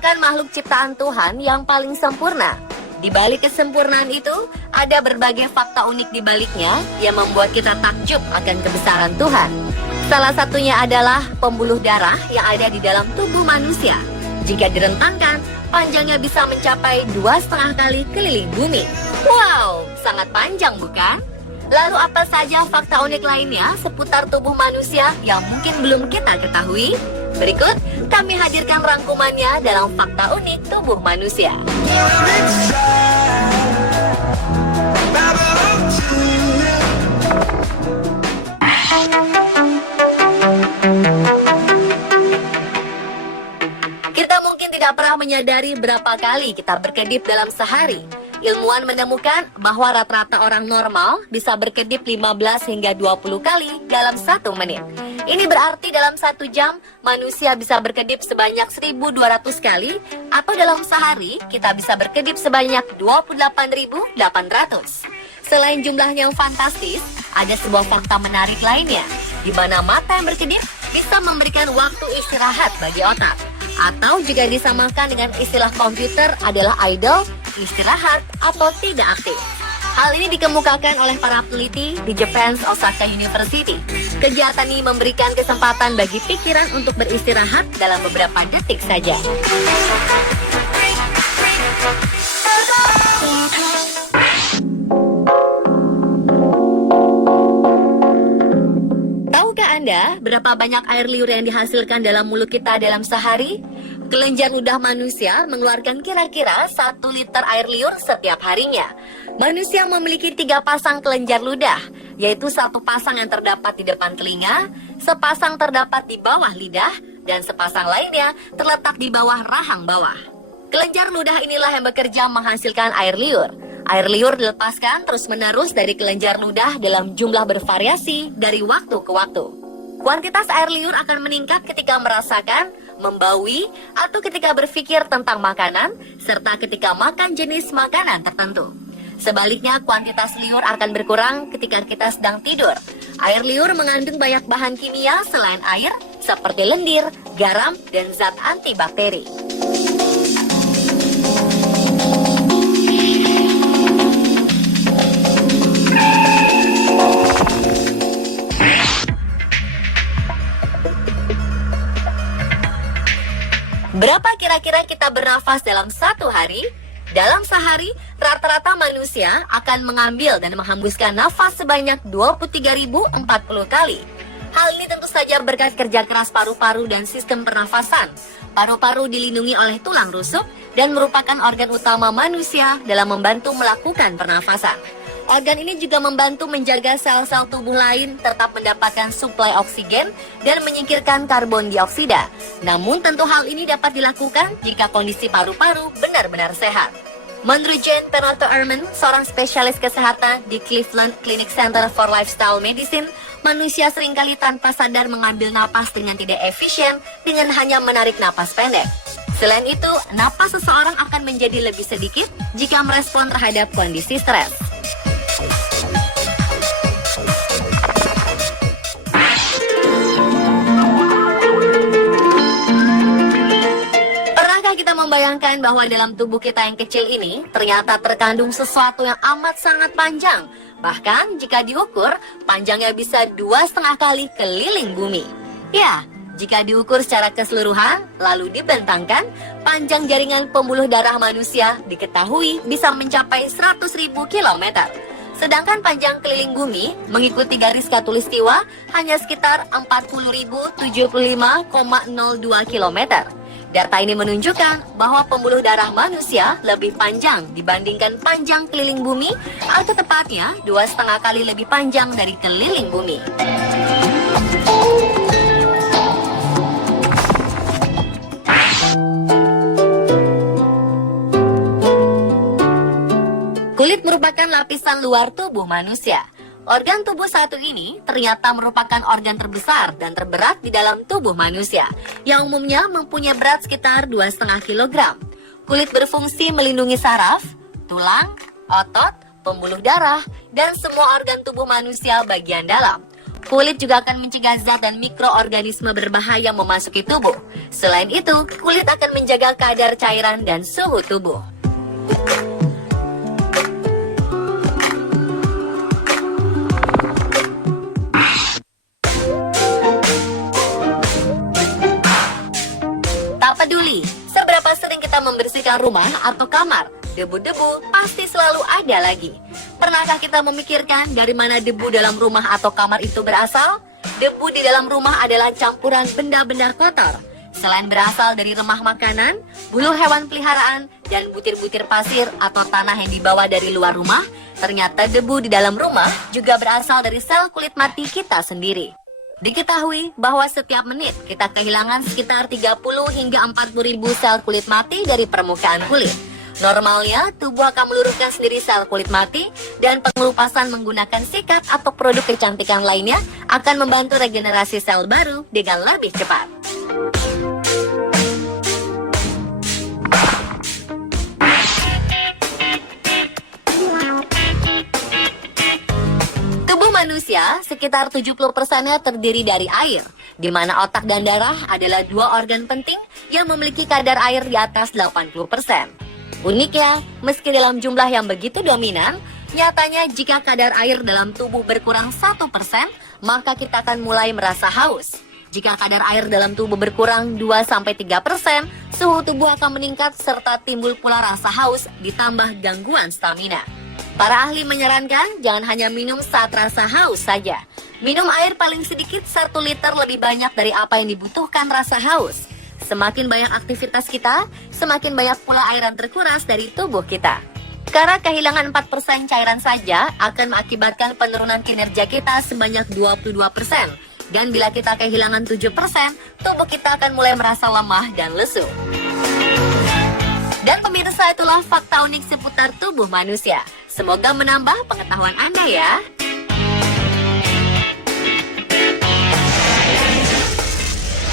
merupakan makhluk ciptaan Tuhan yang paling sempurna. Di balik kesempurnaan itu, ada berbagai fakta unik di baliknya yang membuat kita takjub akan kebesaran Tuhan. Salah satunya adalah pembuluh darah yang ada di dalam tubuh manusia. Jika direntangkan, panjangnya bisa mencapai 2,5 kali keliling bumi. Wow, sangat panjang bukan? Lalu apa saja fakta unik lainnya seputar tubuh manusia yang mungkin belum kita ketahui? Berikut kami hadirkan rangkumannya dalam fakta unik tubuh manusia. Kita mungkin tidak pernah menyadari berapa kali kita berkedip dalam sehari. Ilmuwan menemukan bahwa rata-rata orang normal bisa berkedip 15 hingga 20 kali dalam 1 menit. Ini berarti dalam 1 jam, manusia bisa berkedip sebanyak 1.200 kali, atau dalam sehari, kita bisa berkedip sebanyak 28.800. Selain jumlahnya yang fantastis, ada sebuah fakta menarik lainnya, di mana mata yang berkedip bisa memberikan waktu istirahat bagi otak. Atau jika disamakan dengan istilah komputer adalah idle, istirahat, atau tidak aktif. Hal ini dikemukakan oleh para peneliti di Japan's Osaka University. Kegiatan ini memberikan kesempatan bagi pikiran untuk beristirahat dalam beberapa detik saja. Tahukah Anda berapa banyak air liur yang dihasilkan dalam mulut kita dalam sehari? Kelenjar ludah manusia mengeluarkan kira-kira 1 liter air liur setiap harinya. Manusia memiliki 3 pasang kelenjar ludah, yaitu 1 pasang yang terdapat di depan telinga, sepasang terdapat di bawah lidah, dan sepasang lainnya terletak di bawah rahang bawah. Kelenjar ludah inilah yang bekerja menghasilkan air liur. Air liur dilepaskan terus-menerus dari kelenjar ludah dalam jumlah bervariasi dari waktu ke waktu. Kuantitas air liur akan meningkat ketika merasakan, membaui, atau ketika berpikir tentang makanan, serta ketika makan jenis makanan tertentu. Sebaliknya, kuantitas liur akan berkurang ketika kita sedang tidur. Air liur mengandung banyak bahan kimia selain air, seperti lendir, garam, dan zat antibakteri. Berapa kira-kira kita bernafas dalam 1 hari? Dalam sehari, rata-rata manusia akan mengambil dan menghembuskan nafas sebanyak 23.040 kali. Hal ini tentu saja berkat kerja keras paru-paru dan sistem pernafasan. Paru-paru dilindungi oleh tulang rusuk dan merupakan organ utama manusia dalam membantu melakukan pernafasan. Organ ini juga membantu menjaga sel-sel tubuh lain tetap mendapatkan suplai oksigen dan menyingkirkan karbon dioksida. Namun tentu hal ini dapat dilakukan jika kondisi paru-paru benar-benar sehat. Menurut Jane Penotto-Ehrman, seorang spesialis kesehatan di Cleveland Clinic Center for Lifestyle Medicine, manusia seringkali tanpa sadar mengambil napas dengan tidak efisien dengan hanya menarik napas pendek. Selain itu, napas seseorang akan menjadi lebih sedikit jika merespon terhadap kondisi stres. Kita membayangkan bahwa dalam tubuh kita yang kecil ini ternyata terkandung sesuatu yang amat sangat panjang. Bahkan jika diukur, panjangnya bisa 2,5 kali keliling bumi. Ya, jika diukur secara keseluruhan, lalu dibentangkan, panjang jaringan pembuluh darah manusia diketahui bisa mencapai 100.000 km. Sedangkan panjang keliling bumi mengikuti garis khatulistiwa hanya sekitar 40.075,02 km. Data ini menunjukkan bahwa pembuluh darah manusia lebih panjang dibandingkan panjang keliling bumi, atau tepatnya 2,5 kali lebih panjang dari keliling bumi. Kulit merupakan lapisan luar tubuh manusia. Organ tubuh satu ini ternyata merupakan organ terbesar dan terberat di dalam tubuh manusia, yang umumnya mempunyai berat sekitar 2,5 kg. Kulit berfungsi melindungi saraf, tulang, otot, pembuluh darah, dan semua organ tubuh manusia bagian dalam. Kulit juga akan mencegah zat dan mikroorganisme berbahaya memasuki tubuh. Selain itu, kulit akan menjaga kadar cairan dan suhu tubuh. Tak peduli seberapa sering kita membersihkan rumah atau kamar, debu-debu pasti selalu ada lagi. Pernahkah kita memikirkan dari mana debu dalam rumah atau kamar itu berasal? Debu di dalam rumah adalah campuran benda-benda kotor. Selain berasal dari remah makanan, bulu hewan peliharaan, dan butir-butir pasir atau tanah yang dibawa dari luar rumah, ternyata debu di dalam rumah juga berasal dari sel kulit mati kita sendiri. Diketahui bahwa setiap menit kita kehilangan sekitar 30 hingga 40 ribu sel kulit mati dari permukaan kulit. Normalnya, tubuh akan meluruhkan sendiri sel kulit mati dan pengelupasan menggunakan sikat atau produk kecantikan lainnya akan membantu regenerasi sel baru dengan lebih cepat. Tubuh manusia sekitar 70%-nya terdiri dari air, di mana otak dan darah adalah dua organ penting yang memiliki kadar air di atas 80%. Uniknya, meski dalam jumlah yang begitu dominan, nyatanya jika kadar air dalam tubuh berkurang 1%, maka kita akan mulai merasa haus. Jika kadar air dalam tubuh berkurang 2-3%, suhu tubuh akan meningkat serta timbul pula rasa haus ditambah gangguan stamina. Para ahli menyarankan jangan hanya minum saat rasa haus saja. Minum air paling sedikit 1 liter lebih banyak dari apa yang dibutuhkan rasa haus. Semakin banyak aktivitas kita, semakin banyak pula air yang terkuras dari tubuh kita. Karena kehilangan 4% cairan saja akan mengakibatkan penurunan kinerja kita sebanyak 22%. Dan bila kita kehilangan 7%, tubuh kita akan mulai merasa lemah dan lesu. Dan pemirsa, itulah fakta unik seputar tubuh manusia. Semoga menambah pengetahuan Anda ya.